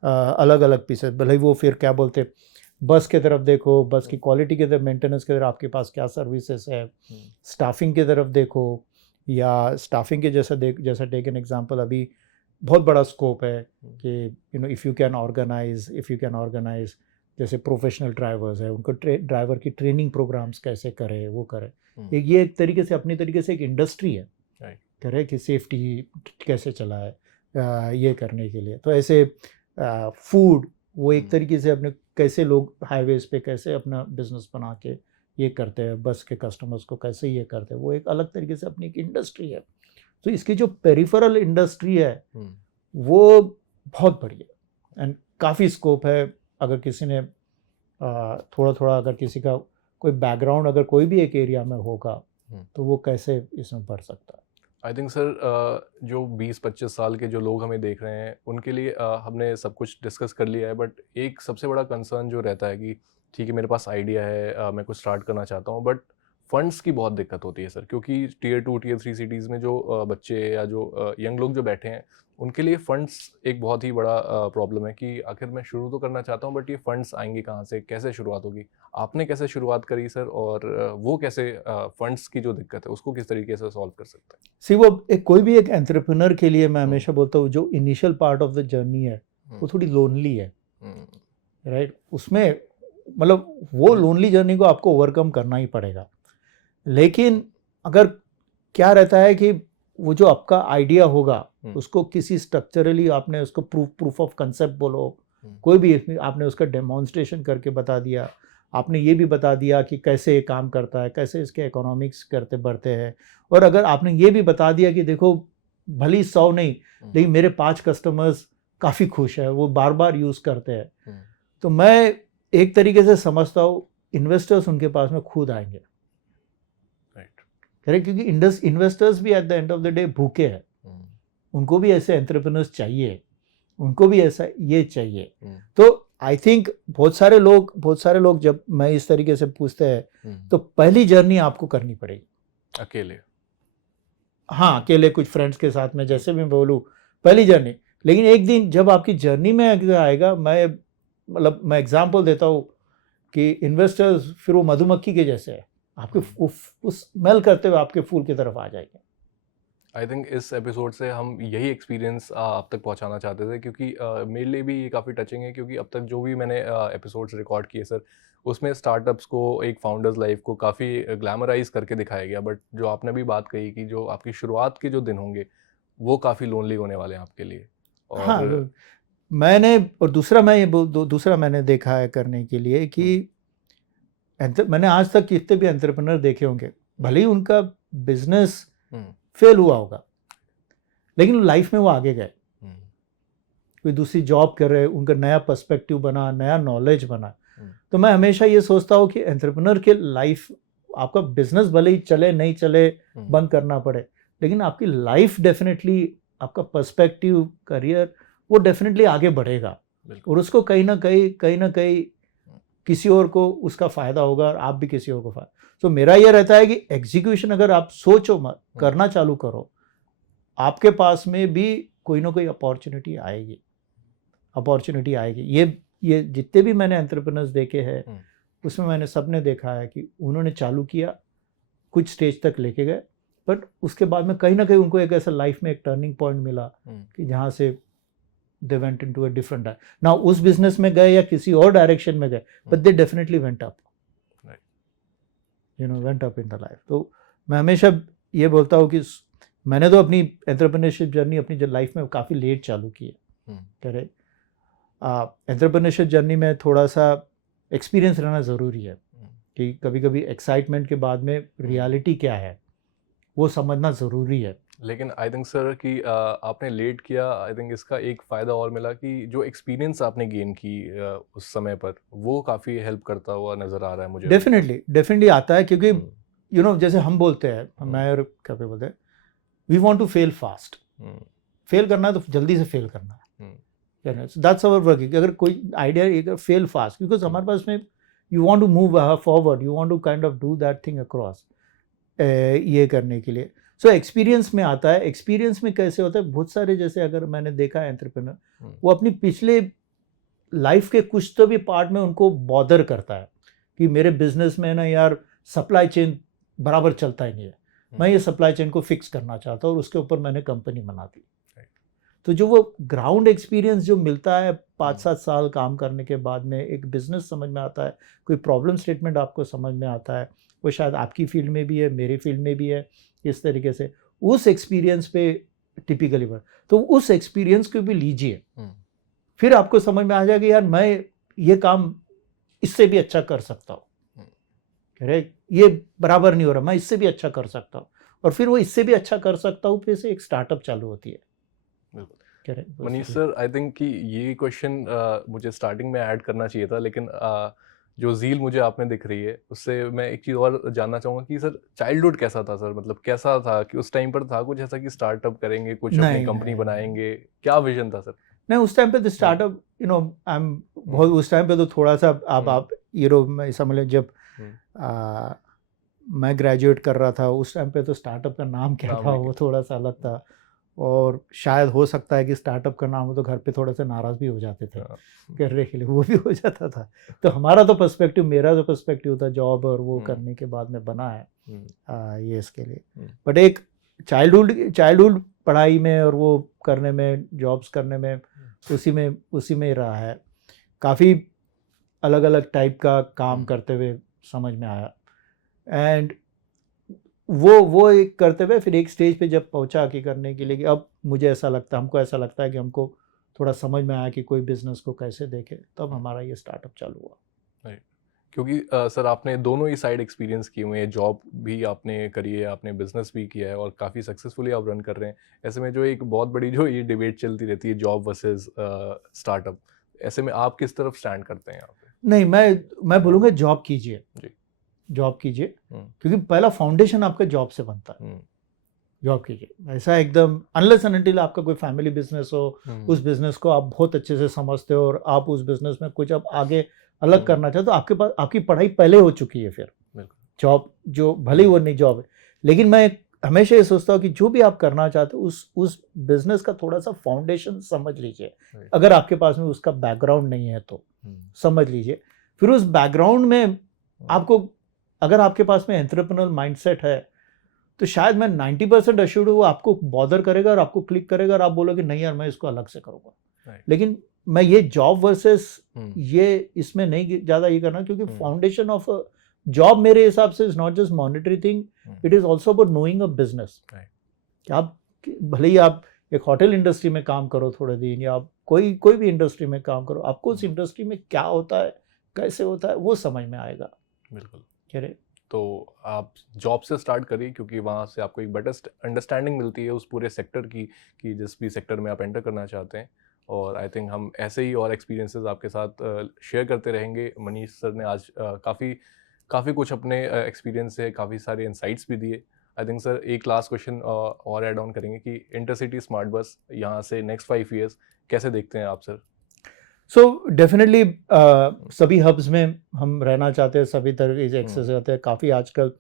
अलग अलग पीसेस, भले वो फिर क्या बोलते, बस के तरफ देखो, बस की क्वालिटी के तरफ, मेंटेनेंस के तरफ आपके पास क्या सर्विसेज है, स्टाफिंग की तरफ देखो, या स्टाफिंग के जैसा टेक एन एग्जांपल, अभी बहुत बड़ा स्कोप है कि इफ़ यू कैन ऑर्गेनाइज जैसे प्रोफेशनल ड्राइवर्स है, उनको ड्राइवर की ट्रेनिंग प्रोग्राम्स कैसे करे, वो करे। ये एक तरीके से अपनी तरीके से एक इंडस्ट्री है, करे कि सेफ्टी कैसे चलाए, ये करने के लिए। तो ऐसे फूड, वो एक तरीके से अपने कैसे लोग हाईवेज पे कैसे अपना बिजनेस बना के ये करते हैं, बस के कस्टमर्स को कैसे ये करते हैं, वो एक अलग तरीके से अपनी एक इंडस्ट्री है। तो इसकी जो पेरिफेरल इंडस्ट्री है वो बहुत बड़ी है एंड काफ़ी स्कोप है। अगर किसी ने थोड़ा अगर किसी का कोई बैकग्राउंड अगर कोई भी एक एरिया में होगा तो वो कैसे इसमें बढ़ सकता है। आई थिंक सर जो 20-25 साल के जो लोग हमें देख रहे हैं उनके लिए हमने सब कुछ डिस्कस कर लिया है, बट एक सबसे बड़ा कंसर्न जो रहता है कि ठीक है मेरे पास आइडिया है, मैं कुछ स्टार्ट करना चाहता हूँ, बट फंड्स की बहुत दिक्कत होती है सर, क्योंकि टियर 2 टियर 3 सिटीज़ में जो बच्चे या जो यंग लोग जो बैठे हैं उनके लिए फंड्स एक बहुत ही बड़ा प्रॉब्लम है कि आखिर मैं शुरू तो करना चाहता हूँ बट ये फंड्स आएंगे कहाँ से, कैसे शुरुआत होगी। आपने कैसे शुरुआत करी सर, और वो कैसे फंड्स की जो दिक्कत है उसको किस तरीके से सॉल्व कर सकते हैं? वो कोई भी एक एंटरप्रेन्योर के लिए मैं हमेशा बोलता हूँ जो initial part of the journey है वो थोड़ी लोनली है, राइट। उसमें मतलब वो लोनली जर्नी को आपको ओवरकम करना ही पड़ेगा। लेकिन अगर क्या रहता है कि वो जो आपका आइडिया होगा उसको किसी स्ट्रक्चरली आपने उसको प्रूफ ऑफ कंसेप्ट बोलो, कोई भी आपने उसका डेमोन्स्ट्रेशन करके बता दिया, आपने ये भी बता दिया कि कैसे ये काम करता है, कैसे इसके इकोनॉमिक्स करते बढ़ते हैं, और अगर आपने ये भी बता दिया कि देखो भली 100 नहीं लेकिन मेरे 5 कस्टमर्स काफ़ी खुश है, वो बार बार यूज़ करते हैं, तो मैं एक तरीके से समझता हूँ इन्वेस्टर्स उनके पास में खुद आएंगे, करेक्ट। क्योंकि इन्वेस्टर्स भी at the end of the day भूखे हैं, उनको भी ऐसे एंटरप्रेन्योर्स चाहिए, उनको भी ऐसा ये चाहिए। हम्म, तो आई थिंक बहुत सारे लोग जब मैं इस तरीके से पूछते हैं तो पहली जर्नी आपको करनी पड़ेगी अकेले। हाँ, अकेले कुछ फ्रेंड्स के साथ में, जैसे भी बोलूँ पहली जर्नी। लेकिन एक दिन जब आपकी जर्नी में आएगा, मैं एग्जांपल देता हूँ कि इन्वेस्टर्स फिर वो मधुमक्खी के जैसे है, आपके उस स्मेल करते हुए आपके फूल की तरफ आ जाएंगे। आई थिंक इस एपिसोड से हम यही एक्सपीरियंस आप तक पहुंचाना चाहते थे, क्योंकि मेरे लिए भी ये काफ़ी टचिंग है, क्योंकि अब तक जो भी मैंने एपिसोड्स रिकॉर्ड किए सर, उसमें स्टार्टअप्स को, एक फाउंडर्स लाइफ को काफ़ी ग्लैमराइज करके दिखाया गया, बट जो आपने भी बात कही कि जो आपकी शुरुआत के जो दिन होंगे वो काफ़ी लोनली होने वाले हैं आपके लिए। हाँ, और और दूसरा मैंने देखा है करने के लिए कि मैंने आज तक कितने भी एंटरप्रेन्योर देखे होंगे, भले ही उनका बिजनेस फेल हुआ होगा, लेकिन लाइफ में वो आगे गए, कोई दूसरी जॉब कर रहे, उनका नया पर्सपेक्टिव बना, नया नॉलेज बना। तो मैं हमेशा ये सोचता हूँ कि एंटरप्रेन्योर के लाइफ, आपका बिजनेस भले ही चले नहीं चले, बंद करना पड़े, लेकिन आपकी लाइफ डेफिनेटली, आपका पर्सपेक्टिव, करियर, वो डेफिनेटली आगे बढ़ेगा और उसको कहीं ना कहीं किसी और को उसका फ़ायदा होगा और आप भी किसी और को फ़ायदा। तो मेरा ये रहता है कि एग्जीक्यूशन अगर आप सोचो मत, करना चालू करो, आपके पास में भी कोई ना कोई अपॉर्चुनिटी आएगी। ये जितने भी मैंने एंटरप्रेन्योर्स देखे हैं उसमें मैंने सबने देखा है कि उन्होंने चालू किया, कुछ स्टेज तक लेके गए, बट उसके बाद में कहीं ना कहीं उनको एक ऐसा लाइफ में एक टर्निंग पॉइंट मिला कि जहाँ से they went into a different now उस बिजनेस में गए या किसी और डायरेक्शन में गए, but they definitely went up, went up in the life। तो मैं हमेशा ये बोलता हूँ कि मैंने तो अपनी एंटरप्रेन्योरशिप जर्नी अपनी लाइफ में काफ़ी लेट चालू की है। करे एंटरप्रेन्योरशिप जर्नी में थोड़ा सा एक्सपीरियंस रहना ज़रूरी है कि कभी कभी एक्साइटमेंट के बाद में रियलिटी क्या है वो समझना ज़रूरी है। लेकिन आई थिंक सर कि आपने लेट किया, आई थिंक इसका एक फ़ायदा और मिला कि जो एक्सपीरियंस आपने गेन की उस समय पर, वो काफ़ी हेल्प करता हुआ नज़र आ रहा है मुझे। डेफिनेटली आता है, क्योंकि जैसे हम बोलते हैं, मैं और क्या बोलते हैं, we want to fail fast. Fail करना है तो जल्दी से फेल करना है, दैट्स आवर वर्किंग। अगर कोई आइडिया फेल फास्ट, बिकॉज हमारे पास में you want to move forward, you want to kind of do that thing across, ये करने के लिए। सो एक्सपीरियंस में आता है। एक्सपीरियंस में कैसे होता है, बहुत सारे, जैसे अगर मैंने देखा है एंटरप्रेन्योर, वो अपनी पिछले लाइफ के कुछ तो भी पार्ट में उनको बॉदर करता है कि मेरे बिजनेस में ना यार सप्लाई चेन बराबर चलता ही नहीं है, मैं ये सप्लाई चेन को फिक्स करना चाहता हूँ और उसके ऊपर मैंने कंपनी बना दी। तो जो वो ग्राउंड एक्सपीरियंस जो मिलता है 5-7 साल काम करने के बाद में, एक बिजनेस समझ में आता है, कोई प्रॉब्लम स्टेटमेंट आपको समझ में आता है, वो शायद आपकी फील्ड में भी है, मेरी फील्ड में भी है, इस तरीके से उस एक्सपीरियंस पे टिपिकली बढ़, तो उस एक्सपीरियंस को भी लीजिए, फिर आपको समझ में आ जाएगा यार मैं ये काम इससे भी अच्छा कर सकता हूँ, अरे ये बराबर नहीं हो रहा, मैं इससे भी अच्छा कर सकता हूँ, और फिर वो इससे भी अच्छा कर सकता हूँ, फिर से एक स्टार्टअप चालू होती है। मनीष सर, आई थिंक कि ये क्वेश्चन मुझे स्टार्टिंग में ऐड करना चाहिए था, लेकिन जो ज़ील मुझे आप में दिख रही है उससे मैं एक चीज़ और जानना चाहूँगा कि सर चाइल्डहुड कैसा था सर, मतलब कैसा था कि उस टाइम पर था कुछ ऐसा कि स्टार्टअप करेंगे, कुछ अपनी कंपनी बनाएंगे, क्या विजन था सर? नहीं, उस टाइम पे तो स्टार्टअप आई एम बहुत, उस टाइम पे तो थोड़ा सा आप मैं समझ लें, जब मैं ग्रेजुएट कर रहा था उस टाइम पे तो स्टार्टअप का नाम क्या था वो थोड़ा सा अलग था, और शायद हो सकता है कि स्टार्टअप का नाम हो तो घर पे थोड़े से नाराज़ भी हो जाते थे करने के लिए, वो भी हो जाता था। तो हमारा तो पर्सपेक्टिव, मेरा तो पर्सपेक्टिव था जॉब और वो करने के बाद में बना है ये इसके लिए। बट एक चाइल्डहुड पढ़ाई में और वो करने में, जॉब्स करने में, उसी में ही रहा है। काफ़ी अलग अलग टाइप का काम करते हुए समझ में आया, एंड वो एक करते हुए फिर एक स्टेज पे जब पहुंचा कि करने के लिए कि अब मुझे ऐसा लगता है, हमको ऐसा लगता है कि हमको थोड़ा समझ में आया कि कोई बिजनेस को कैसे देखे, तब हमारा ये स्टार्टअप चालू हुआ। क्योंकि सर आपने दोनों ही साइड एक्सपीरियंस किए हुए हैं, जॉब भी आपने करी है, आपने बिजनेस भी किया है और काफ़ी सक्सेसफुली आप रन कर रहे हैं। ऐसे में जो एक बहुत बड़ी जो ये डिबेट चलती रहती है जॉब वर्सेस स्टार्टअप, ऐसे में आप किस तरफ स्टैंड करते हैं यहाँ पे? नहीं, मैं बोलूँगा जॉब कीजिए, जॉब कीजिए, क्योंकि पहला फाउंडेशन आपका जॉब से बनता है। जॉब कीजिए, ऐसा एकदम अनलेस एंड अनटिल आपका कोई फैमिली बिजनेस हो, उस बिजनेस को आप बहुत अच्छे से समझते हो और आप उस बिजनेस में कुछ अब आगे अलग करना चाहते हो, तो आपके पास आपकी पढ़ाई पहले हो चुकी है। फिर जॉब जो भले ही वो नहीं जॉब है, लेकिन मैं हमेशा ये सोचता हूँ कि जो भी आप करना चाहते हो उस बिजनेस का थोड़ा सा फाउंडेशन समझ लीजिए। अगर आपके पास में उसका बैकग्राउंड नहीं है तो समझ लीजिए, फिर उस बैकग्राउंड में आपको, अगर आपके पास में एंटरप्रेन्योर माइंडसेट है तो शायद मैं 90% अश्योर्ड हूँ वो आपको बॉदर करेगा और आपको क्लिक करेगा और आप बोलोगे नहीं यार मैं इसको अलग से करूँगा। लेकिन मैं ये जॉब वर्सेस ये इसमें नहीं ज़्यादा ये करना, क्योंकि फाउंडेशन ऑफ जॉब मेरे हिसाब से is not just monetary thing, it is also about knowing a business. कि आप भले ही आप एक होटल इंडस्ट्री में काम करो थोड़े दिन, या आप कोई भी इंडस्ट्री में काम करो, आपको उस इंडस्ट्री में क्या होता है, कैसे होता है, वो समझ में आएगा। बिल्कुल। कह रहे तो आप जॉब से स्टार्ट करिए, क्योंकि वहाँ से आपको एक बेटर अंडरस्टैंडिंग मिलती है उस पूरे सेक्टर की, कि जिस भी सेक्टर में आप एंटर करना चाहते हैं। और आई थिंक हम ऐसे ही और एक्सपीरियंसेस आपके साथ शेयर करते रहेंगे। मनीष सर ने आज काफ़ी कुछ अपने एक्सपीरियंस से काफ़ी सारे इंसाइट्स भी दिए। आई थिंक सर एक लास्ट क्वेश्चन और ऐड ऑन करेंगे कि इंटरसिटी स्मार्ट बस यहाँ से नेक्स्ट 5 ईयर्स कैसे देखते हैं आप सर? सो डेफिनेटली सभी हब्स में हम रहना चाहते हैं, सभी तरह से एक्सेस होते हैं। काफ़ी आजकल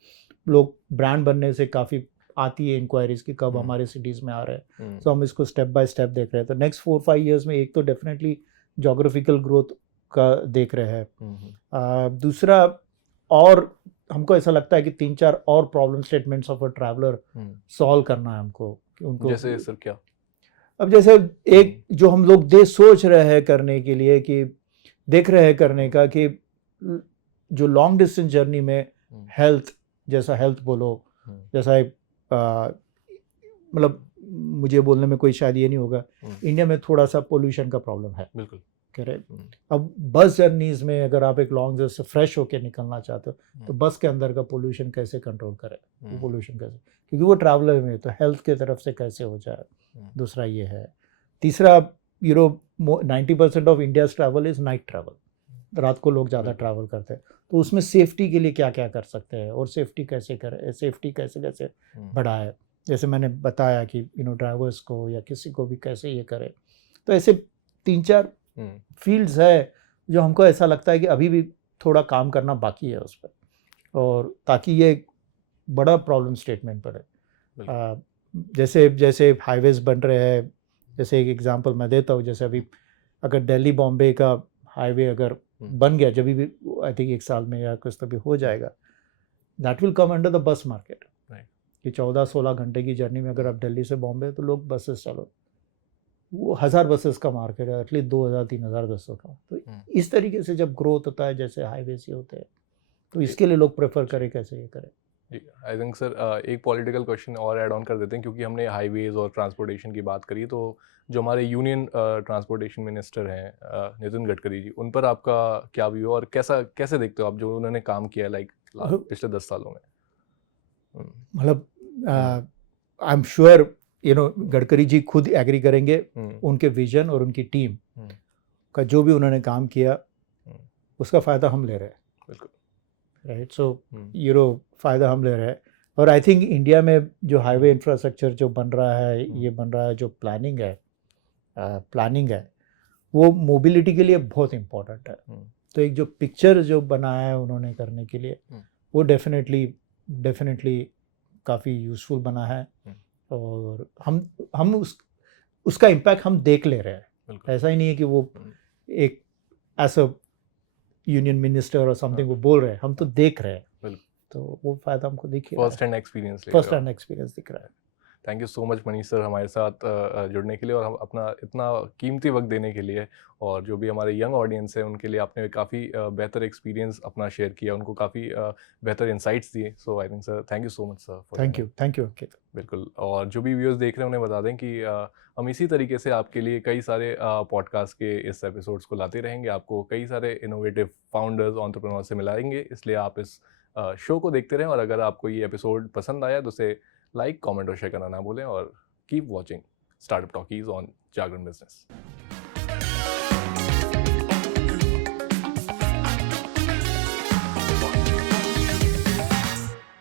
लोग ब्रांड बनने से काफ़ी आती है इंक्वायरीज कि कब हमारे सिटीज़ में आ रहे हैं, तो हम इसको स्टेप बाय स्टेप देख रहे हैं। तो नेक्स्ट 4-5 ईयर्स में एक तो डेफिनेटली जोग्राफिकल ग्रोथ का देख रहे हैं। दूसरा, और हमको ऐसा लगता है कि 3-4 और problem statements of a traveller solve करना है हमको, कि उनको जैसे सर क्या? अब जैसे एक जो हम लोग सोच रहे हैं करने के लिए, कि देख रहे हैं करने का, कि जो लॉन्ग डिस्टेंस जर्नी में हेल्थ, जैसा हेल्थ बोलो, जैसा मतलब मुझे बोलने में कोई शायद ये नहीं होगा, इंडिया में थोड़ा सा पोल्यूशन का प्रॉब्लम है। बिल्कुल कह रहे अब बस जर्नीज में अगर आप एक लॉन्ग जर्नी से फ्रेश होकर निकलना चाहते हो तो बस के अंदर का पोल्यूशन कैसे कंट्रोल करें, वो पोल्यूशन कैसे, क्योंकि वो ट्रैवलर में तो हेल्थ के तरफ से कैसे हो जाए। दूसरा ये है। तीसरा, 90% of India's travel is night travel, रात को लोग ज़्यादा ट्रैवल करते हैं, तो उसमें सेफ्टी के लिए क्या क्या कर सकते हैं और सेफ्टी कैसे करें, सेफ्टी कैसे बढ़ाए। जैसे मैंने बताया कि ड्राइवर्स को या किसी को भी कैसे ये करें। तो ऐसे 3-4 फील्ड्स है जो हमको ऐसा लगता है कि अभी भी थोड़ा काम करना बाकी है उस पर, और ताकि ये एक बड़ा प्रॉब्लम स्टेटमेंट पड़े। जैसे हाईवेज बन रहे हैं, जैसे एक एग्जांपल मैं देता हूँ, जैसे अभी अगर दिल्ली बॉम्बे का हाईवे अगर बन गया, जब भी आई थिंक 1 साल में या कुछ तो भी हो जाएगा, that will come under the bus market. कि 14-16 घंटे की जर्नी में अगर आप दिल्ली से बॉम्बे, तो लोग बसेस चलो, वो 1000 बसेस का मार्केट है, एटलीस्ट 2000-3000 बसों का। तो इस तरीके से जब ग्रोथ होता है, जैसे हाईवे से होते हैं, तो इसके लिए लोग प्रेफर करें कैसे ये करें। आई थिंक सर एक पॉलिटिकल क्वेश्चन और ऐड ऑन कर देते हैं, क्योंकि हमने हाईवेज और ट्रांसपोर्टेशन की बात करी, तो जो हमारे यूनियन ट्रांसपोर्टेशन मिनिस्टर हैं नितिन गडकरी जी, उन पर आपका क्या व्यू है और कैसे देखते हो आप जो उन्होंने काम किया है पिछले 10 सालों में? मतलब I am sure Gadkari ji खुद एग्री करेंगे, उनके विजन और उनकी टीम का जो भी उन्होंने काम किया उसका फ़ायदा हम ले रहे हैं। बिल्कुल राइट। सो फ़ायदा हम ले रहे हैं। और आई थिंक इंडिया में जो हाईवे इंफ्रास्ट्रक्चर जो बन रहा है, ये बन रहा है, जो प्लानिंग है वो मोबिलिटी के लिए बहुत इम्पोर्टेंट है। तो एक जो पिक्चर जो बनाया है उन्होंने करने के लिए, वो डेफिनेटली काफ़ी यूज़फुल बना है, और हम उसका इम्पैक्ट हम देख ले रहे हैं। ऐसा ही नहीं है कि वो एक एज अ यूनियन मिनिस्टर और समथिंग वो बोल रहे हैं, हम तो देख रहे हैं, तो वो फ़ायदा हमको दिख रहा है। फर्स्ट हैंड एक्सपीरियंस दिख रहा है। Thank you so much Manish sir हमारे साथ जुड़ने के लिए और हम अपना इतना कीमती वक्त देने के लिए, और जो भी हमारे यंग ऑडियंस है उनके लिए आपने काफ़ी बेहतर एक्सपीरियंस अपना शेयर किया, उनको काफ़ी बेहतर इंसाइट्स दिए। So I think sir thank you so much sir. Thank you Ankit. बिल्कुल। और जो भी व्यूअर्स देख रहे हैं उन्हें बता दें कि हम इसी तरीके से आपके लिए कई सारे पॉडकास्ट के इस एपिसोड्स को लाते रहेंगे, आपको कई सारे इनोवेटिव फाउंडर्स एंटरप्रेन्योर से मिलाएंगे, इसलिए आप इस शो को देखते रहें। और अगर आपको ये एपिसोड पसंद आया तो उसे लाइक, कमेंट और शेयर करना ना भूलें, और keep watching startup talkies on Jagran business.